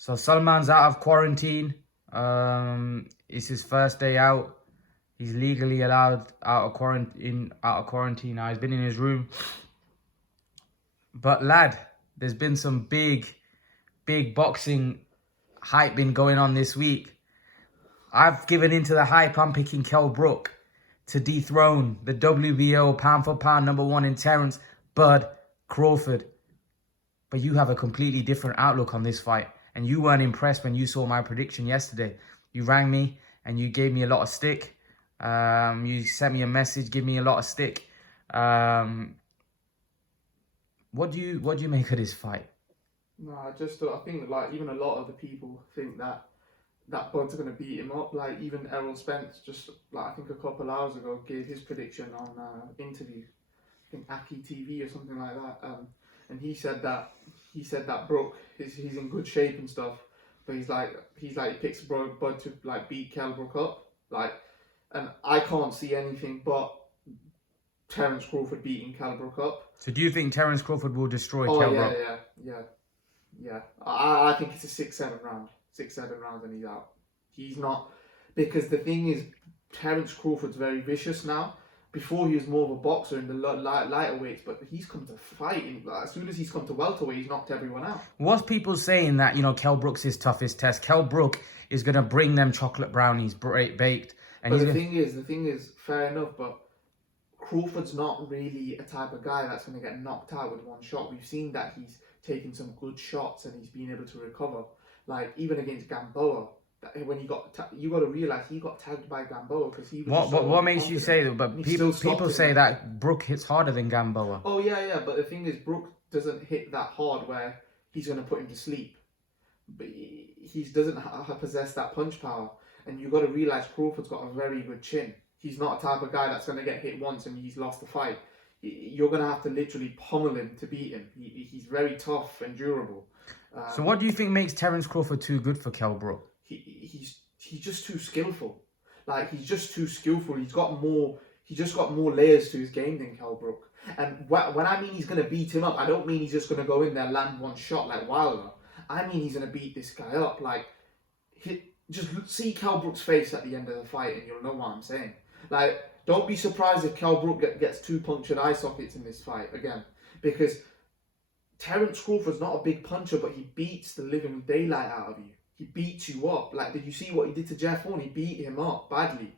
So Salman's out of quarantine. It's his first day out. He's legally allowed out of quarantine. Now he's been in his room. But lad, there's been some big boxing hype been going on this week. I've given into the hype. I'm picking Kell Brook to dethrone the WBO pound for pound #1 in Terence Bud Crawford. But you have a completely different outlook on this fight. And you weren't impressed when you saw my prediction yesterday. You rang me and you gave me a lot of stick. You sent me a message, give me a lot of stick. What do you make of this fight? No, I think like even a lot of the people think that Bud's gonna beat him up. Like even Errol Spence, just like I think a couple hours ago, gave his prediction on interview. I think Aki TV or something like that. And he said that Brook he's in good shape and stuff, but he picks Bud to like beat Kell Brook up. Like, and I can't see anything but Terence Crawford beating Kell Brook up. So do you think Terence Crawford will destroy Kell Brook? Yeah. I think it's a 6-7 round. 6-7 rounds and he's out. He's not, because the thing is, Terence Crawford's very vicious now. Before he was more of a boxer in the lighter weights, but he's come to fight. As soon as he's come to welterweight, he's knocked everyone out. What's people saying that, Kell Brook's his toughest test? Kell Brook is going to bring them chocolate brownies baked. And but the thing is, fair enough, but Crawford's not really a type of guy that's going to get knocked out with one shot. We've seen that he's taken some good shots and he's been able to recover. Like even against Gamboa, when you got to realize he got tagged by Gamboa because he was. What makes you say that? But people say that Brook hits harder than Gamboa. Oh yeah. But the thing is, Brook doesn't hit that hard where he's going to put him to sleep. But he doesn't possess that punch power, and you got to realize Crawford's got a very good chin. He's not a type of guy that's going to get hit once and he's lost the fight. You're going to have to literally pummel him to beat him. He's very tough and durable. So what do you think makes Terence Crawford too good for Kell Brook? He's just too skillful. Like he's just too skillful. He's just got more layers to his game than Kell Brook. And when I mean he's going to beat him up, I don't mean he's just going to go in there and land one shot like Wilder. I mean he's going to beat this guy up. Like just see Kell Brook's face at the end of the fight and you'll know what I'm saying. Like, don't be surprised if Kell Brook gets 2 punctured eye sockets in this fight again, because Terence Crawford's not a big puncher, but he beats the living daylight out of you. He beats you up. Like, did you see what he did to Jeff Horn? He beat him up badly.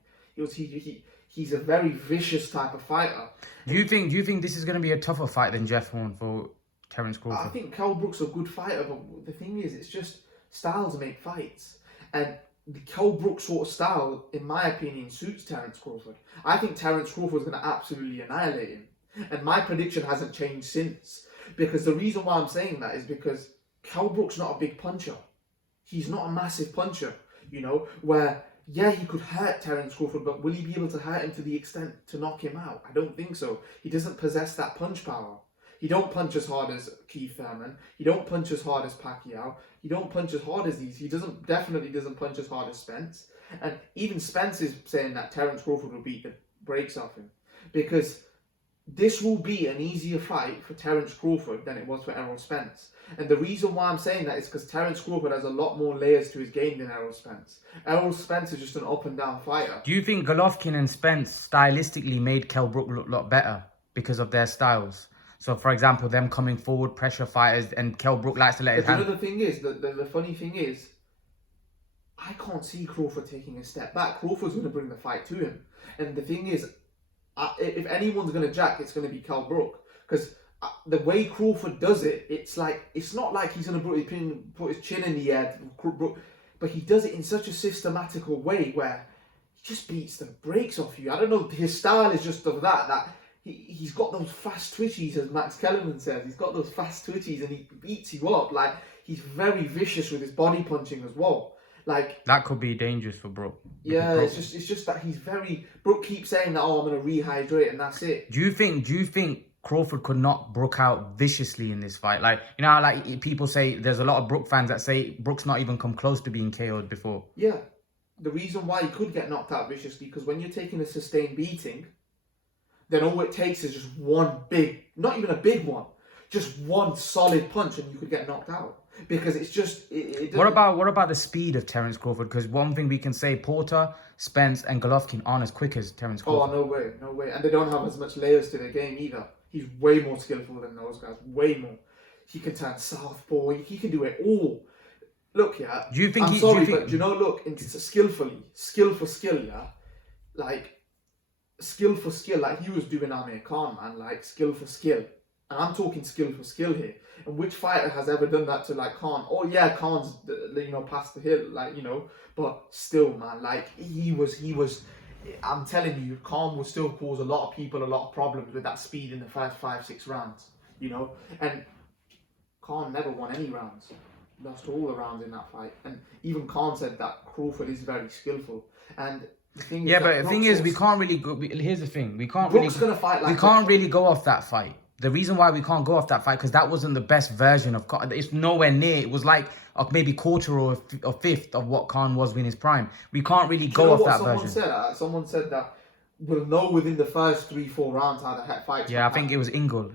He's a very vicious type of fighter. Do you think this is going to be a tougher fight than Jeff Horn for Terence Crawford? I think Kell Brook's a good fighter, but the thing is, it's just styles make fights, and the Kell Brook sort of style, in my opinion, suits Terence Crawford. I think Terence Crawford's going to absolutely annihilate him. And my prediction hasn't changed since. Because the reason why I'm saying that is because Kell Brook's not a big puncher. He's not a massive puncher, where, yeah, he could hurt Terence Crawford, but will he be able to hurt him to the extent to knock him out? I don't think so. He doesn't possess that punch power. He don't punch as hard as Keith Thurman. He don't punch as hard as Pacquiao. He don't punch as hard as these. He definitely doesn't punch as hard as Spence. And even Spence is saying that Terence Crawford will beat the brakes off him. Because this will be an easier fight for Terence Crawford than it was for Errol Spence. And the reason why I'm saying that is because Terence Crawford has a lot more layers to his game than Errol Spence. Errol Spence is just an up and down fighter. Do you think Golovkin and Spence stylistically made Kell Brook look a lot better because of their styles? So, for example, them coming forward, pressure fighters, and Kell Brook likes to let his hand... The thing is, the funny thing is, I can't see Crawford taking a step back. Crawford's going to bring the fight to him. And the thing is, if anyone's going to jack, it's going to be Kell Brook. Because the way Crawford does it, it's not like he's going to put his chin in the air, but he does it in such a systematical way where he just beats the brakes off you. I don't know, his style is just of that he's got those fast twitchies, as Max Kellerman says. He's got those fast twitchies and he beats you up. Like, he's very vicious with his body punching as well. Like, that could be dangerous for Brook. Yeah, it's just that he's very... Brook keeps saying that, I'm going to rehydrate and that's it. Do you think Crawford could knock Brook out viciously in this fight? Like, how like people say, there's a lot of Brook fans that say Brook's not even come close to being KO'd before. Yeah. The reason why he could get knocked out viciously, because when you're taking a sustained beating, then all it takes is just one big, not even a big one, just one solid punch and you could get knocked out. because it's just. What about the speed of Terence Crawford? Because one thing we can say, Porter, Spence, and Golovkin aren't as quick as Terence Crawford. Oh, no way, and they don't have as much layers to their game either. He's way more skillful than those guys, way more. He can turn southpaw. He can do it all. Look, yeah. Do you think? I'm sorry, but look, it's skill for skill, yeah. Like skill for skill, like he was doing Amir Khan, man. Like skill for skill, and I'm talking skill for skill here. And which fighter has ever done that to like Khan? Oh yeah, Khan's past the hill, like but still, man, like he was. I'm telling you, Khan will still cause a lot of people a lot of problems with that speed in the first 5-6 rounds, and Khan never won any rounds. Lost all the rounds in that fight, and even Khan said that Crawford is very skillful. And the thing is, but the thing is, we can't really go. Here's the thing: we can't Brook's gonna fight like we can't really go off that fight. The reason why we can't go off that fight because that wasn't the best version of Khan. It's nowhere near. It was like maybe quarter or fifth of what Khan was in his prime. We can't really go off that version. Someone said that we'll know within the first 3-4 rounds how the fight. Yeah, I think it was Ingle.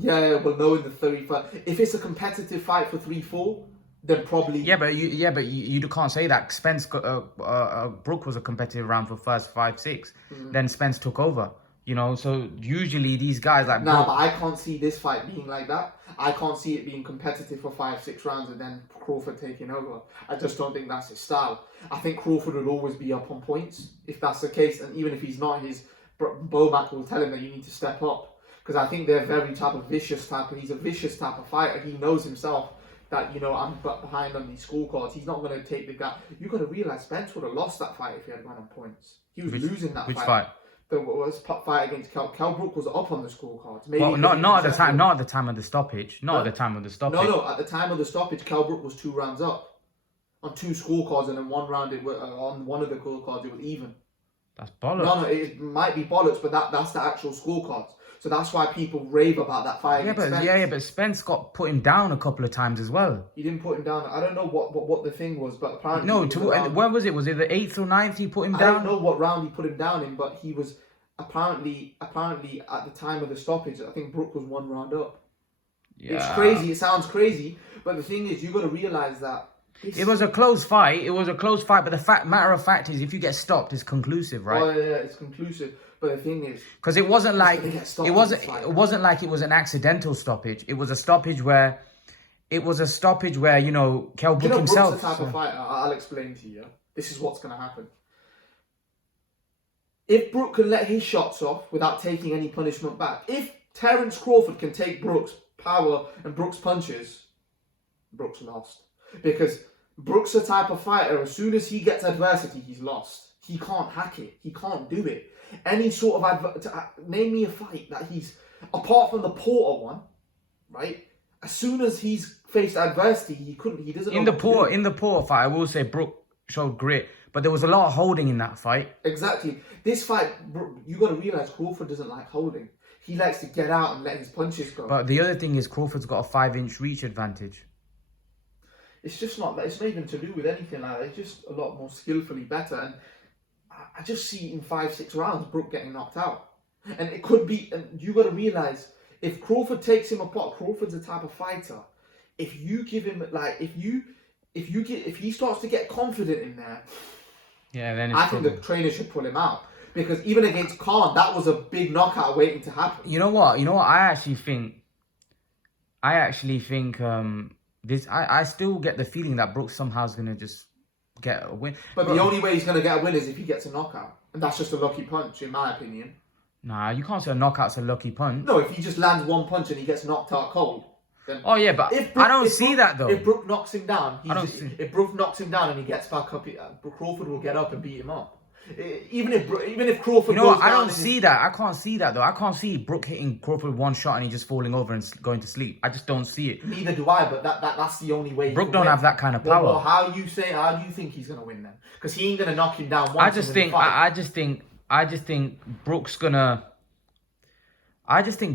Yeah, we'll know in the 35. If it's a competitive fight for 3-4. Then probably. Yeah, but you can't say that. Spence Brook was a competitive round for first 5-6. Then Spence took over. So usually these guys like. Nah, but I can't see this fight being like that. I can't see it being competitive for 5-6 rounds and then Crawford taking over. I just don't think that's his style. I think Crawford will always be up on points if that's the case, and even if he's not, his Bomac will tell him that you need to step up because I think they're very vicious type. He's a vicious type of fighter. He knows himself that I'm behind on these scorecards. He's not going to take the guy. You've got to realise Spence would have lost that fight if he had gone on points. He was losing that fight. Which fight? The fight against Kell. Kell Brook was up on the scorecards. Maybe well, not at the time. Not at the time of the stoppage. Not at the time of the stoppage. No. At the time of the stoppage, Kell Brook was 2 rounds up on 2 scorecards, and then 1 round on one of the scorecards it was even. That's bollocks. No, it might be bollocks, but that's the actual scorecards. So that's why people rave about that fight. But Spence got put him down a couple of times as well. He didn't put him down. I don't know what the thing was, but apparently. No, when was it? Was it the 8th or 9th he put him down? I don't know what round he put him down in, but he was apparently at the time of the stoppage. I think Brook was 1 round up. Yeah. It's crazy. It sounds crazy, but the thing is, you got to realize that. It was a close fight. But the matter of fact is, if you get stopped, it's conclusive, right? Oh yeah, it's conclusive. But the thing is, because it wasn't like it wasn't like it was an accidental stoppage. It was a stoppage where, Kell Brook himself. Brook's the type of fighter. I'll explain to you. This is what's going to happen. If Brook can let his shots off without taking any punishment back, if Terence Crawford can take Brook's power and Brook's punches, Brook's lost. Because Brook's the type of fighter, as soon as he gets adversity, he's lost. He can't hack it. He can't do it. Any sort of name me a fight that he's, apart from the Porter one, right? As soon as he's faced adversity, he doesn't know in the Porter fight, I will say Brook showed grit, but there was a lot of holding in that fight. Exactly. This fight, you got to realize Crawford doesn't like holding. He likes to get out and let his punches go. But the other thing is Crawford's got a 5-inch reach advantage. It's just not that. It's not even to do with anything like that. It's just a lot more skillfully better. And I just see in 5-6 rounds Brook getting knocked out. And it could be. And you got to realize if Crawford takes him apart, Crawford's the type of fighter. If you give him if he starts to get confident in there, then I think the trainer should pull him out. Because even against Khan, that was a big knockout waiting to happen. You know what? I actually think I still get the feeling that Brook somehow is gonna just get a win. But the only way he's gonna get a win is if he gets a knockout, and that's just a lucky punch, in my opinion. Nah, you can't say a knockout's a lucky punch. No, if he just lands 1 punch and he gets knocked out cold. Then oh yeah, but I don't see that though. If Brook knocks him down, if Brook knocks him down and he gets back up, Crawford will get up and beat him up. Even if Crawford, I don't see that. I can't see that though. I can't see Brook hitting Crawford 1 shot and he just falling over and going to sleep. I just don't see it. Neither do I. But that's the only way. Brook don't have that kind of power. Well, how do you think he's gonna win then? Because he ain't gonna knock him down once. I just think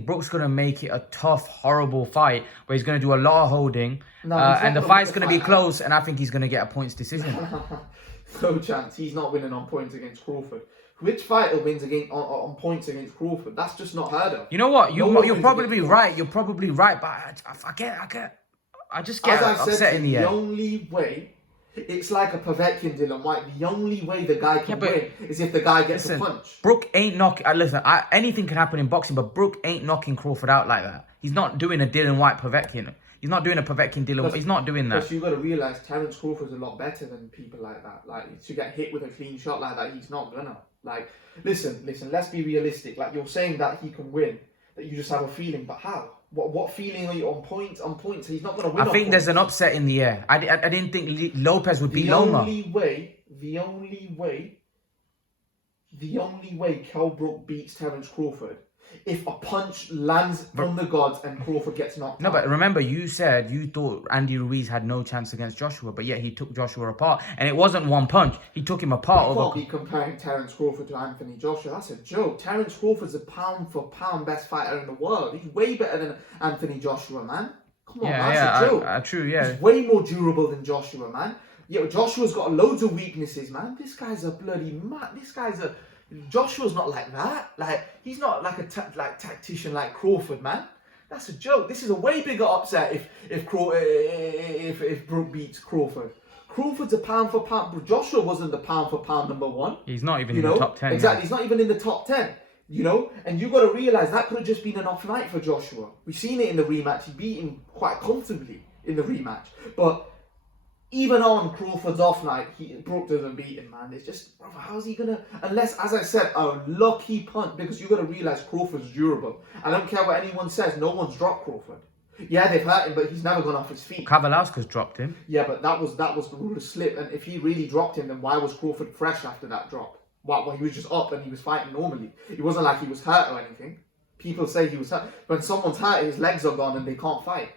Brook's gonna make it a tough, horrible fight where he's gonna do a lot of holding, and the fight's gonna be close, and I think he's gonna get a points decision. No chance. He's not winning on points against Crawford. Which fighter wins on points against Crawford? That's just not heard of. You know what? You're probably right. You're probably right. But I just get upset in the the air. only way, it's like a Povetkin, Dylan White. The only way the guy can but win is if the guy gets a punch. Brook ain't knocking. Listen, anything can happen in boxing, but Brook ain't knocking Crawford out like that. He's not doing a Dylan White Povetkin. He's not doing a Povetkin Dylan. He's not doing that. Because you got to realize Terence Crawford's a lot better than people like that. Like, to get hit with a clean shot like that, he's not gonna. Like, listen. Let's be realistic. Like, you're saying that he can win, that you just have a feeling, but how? What feeling are you on points? On points, he's not gonna win. I think there's an upset in the air. I didn't think Lopez would beat Loma. The only way Kell Brook beats Terence Crawford, if a punch lands from the gods and Crawford gets knocked out. No, but remember, you said you thought Andy Ruiz had no chance against Joshua, but yet he took Joshua apart. And it wasn't one punch. He took him apart. You can't be comparing Terence Crawford to Anthony Joshua. That's a joke. Terence Crawford's a pound-for-pound best fighter in the world. He's way better than Anthony Joshua, man. Come on, man. That's a joke. True, yeah. He's way more durable than Joshua, man. Yeah, Joshua's got loads of weaknesses, man. This guy's a bloody man. Joshua's not like that. Like, he's not like a tactician like Crawford, man. That's a joke. This is a way bigger upset if Brook beats Crawford. Crawford's a pound for pound. Joshua wasn't the pound for pound number one. He's not even in the top 10. Exactly. He's not even in the top 10. You know, and you got to realize that could have just been an off night for Joshua. We've seen it in the rematch. He beat him quite comfortably in the rematch, but even on Crawford's off night, Brook doesn't beat him, man. It's just, brother, how's he gonna? Unless, as I said, a lucky punt, because you got to realize Crawford's durable. I don't care what anyone says. No one's dropped Crawford. Yeah, they've hurt him, but he's never gone off his feet. Kavalauskas dropped him. Yeah, but that was the rule of slip. And if he really dropped him, then why was Crawford fresh after that drop? Well, he was just up and he was fighting normally. It wasn't like he was hurt or anything. People say he was hurt. When someone's hurt, his legs are gone and they can't fight.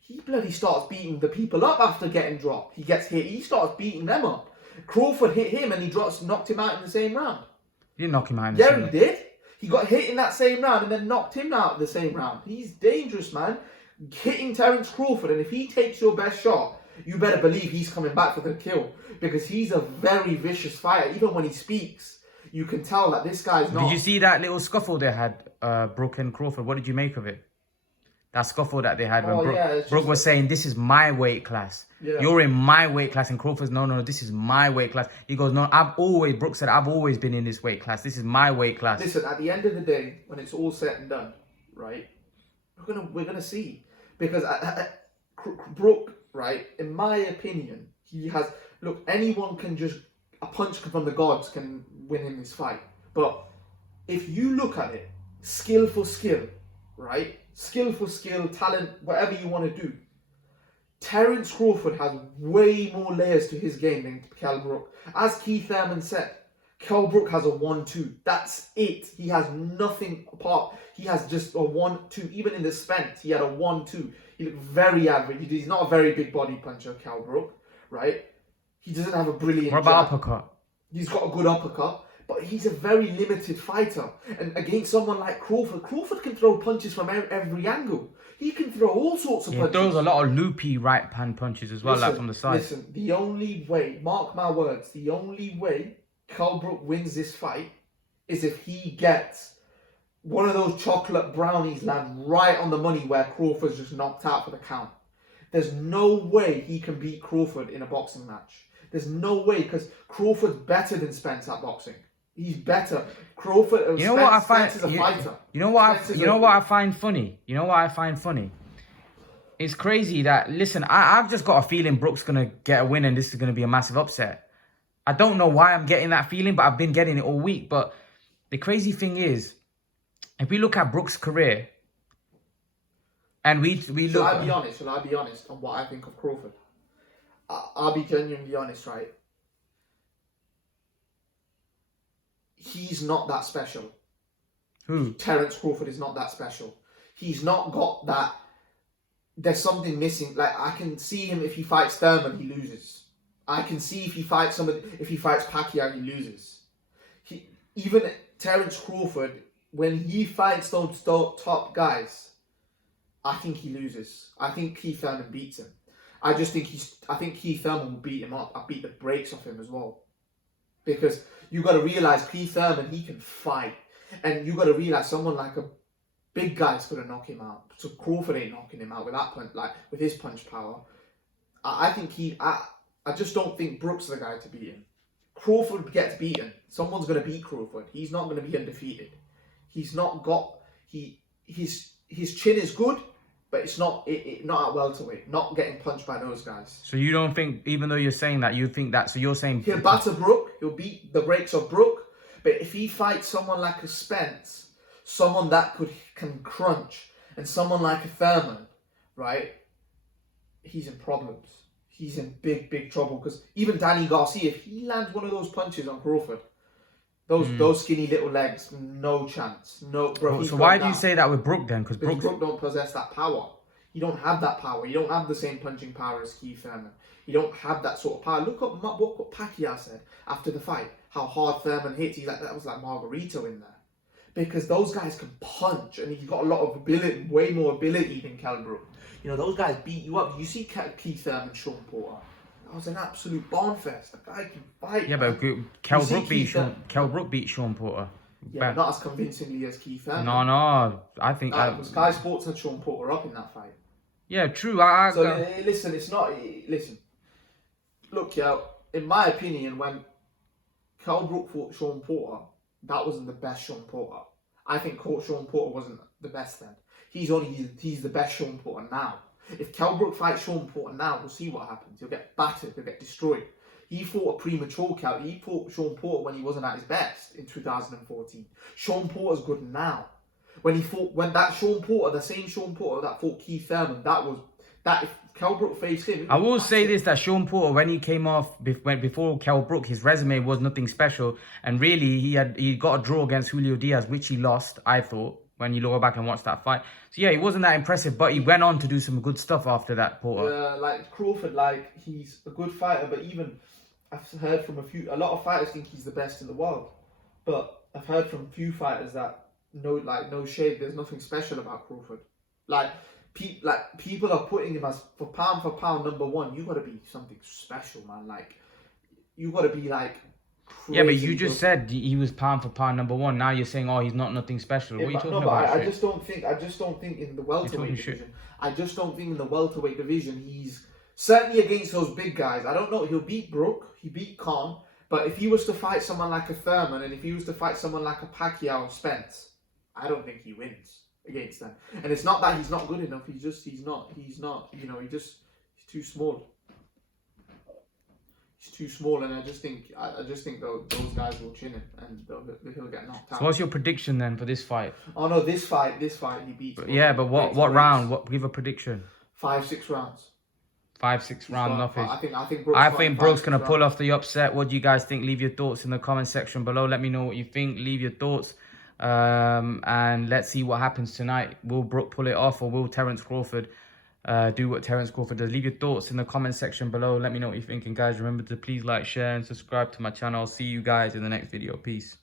He bloody starts beating the people up after getting dropped. He gets hit. He starts beating them up. Crawford hit him and he knocked him out in the same round. He didn't knock him out in the same round. Yeah, he did. He got hit in that same round and then knocked him out in the same round. He's dangerous, man. Hitting Terence Crawford, and if he takes your best shot, you better believe he's coming back for the kill. Because he's a very vicious fighter. Even when he speaks, you can tell that this guy's not... Did you see that little scuffle they had, Brook and Crawford? What did you make of it? That scuffle that they had when Brook was saying, this is my weight class. Yeah. You're in my weight class. And Crawford's, no, this is my weight class. He goes, no, Brook said, I've always been in this weight class. This is my weight class. Listen, at the end of the day, when it's all said and done, right, we're gonna see. Because Brook, right, in my opinion, he has... Look, anyone can just... A punch from the gods can win him this fight. But if you look at it, skill for skill, right? Skill for skill, talent, whatever you want to do. Terence Crawford has way more layers to his game than Kell Brook. As Keith Thurman said, Kell Brook has a 1-2. That's it. He has nothing apart. He has just a 1-2. Even in the Spence, he had a 1-2. He looked very average. He's not a very big body puncher, Kell Brook, right? He doesn't have a brilliant What about uppercut? He's got a good uppercut, but he's a very limited fighter. And against someone like Crawford can throw punches from every angle. He can throw all sorts of punches. He throws a lot of loopy right hand punches as well, like from the side. Listen, the only way, mark my words, the only way Kell Brook wins this fight is if he gets one of those chocolate brownies land right on the money where Crawford's just knocked out for the count. There's no way he can beat Crawford in a boxing match. There's no way, because Crawford's better than Spence at boxing. He's better. Crawford. You know what I find? Spence is a fighter. You know what I find funny? You know what I find funny? It's crazy that, listen, I've just got a feeling Brook's gonna get a win and this is gonna be a massive upset. I don't know why I'm getting that feeling, but I've been getting it all week. But the crazy thing is, if we look at Brook's career, and we look. Shall I be honest on what I think of Crawford? I'll be genuinely honest, right? He's not that special. Who? Terence Crawford is not that special. He's not got that. There's something missing. Like, I can see him if he fights Thurman, he loses. I can see if he fights Pacquiao, he loses. Even Terence Crawford, when he fights those top guys, I think he loses. I think Keith Thurman beats him. I think Keith Thurman will beat him up. I beat the brakes off him as well. Because you got to realize Keith Thurman, he can fight. And you got to realize someone like Big guy's gonna knock him out. So Crawford ain't knocking him out with that punch, like with his punch power. I think I just don't think Brook's the guy to beat him. Crawford gets beaten. Someone's gonna beat Crawford. He's not gonna be undefeated. He's not got his chin is good, but it's not not at welterweight. Not getting punched by those guys. So you don't think, even though you're saying that, you think that? So you're saying he'll batter Brook. He'll beat the brakes of Brook. But if he fights someone like a Spence, someone that can crunch, and someone like a Thurman, right? He's in problems. He's in big trouble, because even Danny Garcia, if he lands one of those punches on Crawford, those skinny little legs, no chance. No, bro. So why do you say that with Brook then? Because Brook don't possess that power. You don't have that power. You don't have the same punching power as Keith Thurman. You don't have that sort of power. Look at what Pacquiao said after the fight. How hard Thurman hits. He's like, that was like Margarito in there. Because those guys can punch, and he's got a lot of ability, way more ability than Kell Brook. You know, those guys beat you up. You see Keith Thurman, Sean Porter. That was an absolute barn fest. That guy can fight. Yeah, but Kell Brook beat Sean Porter. Yeah, but not as convincingly as Keith Thurman. No, I think Sky Sports had Sean Porter up in that fight. Yeah, true. Listen, it's not. Listen, look, in my opinion, when Kell Brook fought Sean Porter, that wasn't the best Sean Porter. I think Sean Porter wasn't the best then. He's the best Sean Porter now. If Kell Brook fights Sean Porter now, we'll see what happens. He'll get battered. He'll get destroyed. He fought a premature Kell. He fought Sean Porter when he wasn't at his best in 2014. Sean Porter's good now. When that Sean Porter, the same Sean Porter that fought Keith Thurman, if Kell Brook faced him. I will say this, that Sean Porter, when he came off before Kell Brook, his resume was nothing special, and really he got a draw against Julio Diaz, which he lost, I thought, when you look back and watch that fight. So yeah, he wasn't that impressive, but he went on to do some good stuff after that, Porter. Yeah, like Crawford, like he's a good fighter, but even I've heard from a lot of fighters think he's the best in the world, but I've heard from a few fighters that no shade, there's nothing special about Crawford. People are putting him as for pound number one. You got to be something special, man. Like you got to be like. Yeah, but you just said he was pound for pound number one. Now you're saying, oh, he's not nothing special. What are you talking about? I just don't think in the welterweight division. I just don't think in the welterweight division he's certainly against those big guys. I don't know. He'll beat Brook. He beat Khan. But if he was to fight someone like a Thurman, and if he was to fight someone like a Pacquiao or Spence, I don't think he wins against them. And it's not that he's not good enough. He's not. You know, he's too small. He's too small, and I just think those guys will chin him, and he'll get knocked out. So what's your prediction then for this fight? Oh no, this fight he beats. But what round? Give a prediction. 5-6 rounds. 5-6 round knockout. I think Brook's gonna pull off the upset. What do you guys think? Leave your thoughts in the comment section below. Let me know what you think. Leave your thoughts, and let's see what happens tonight. Will Brook pull it off, or will Terence Crawford do what Terence Crawford does? Leave your thoughts in the comment section below. Let me know what you're thinking, guys. Remember to please like, share, and subscribe to my channel. I'll see you guys in the next video. Peace.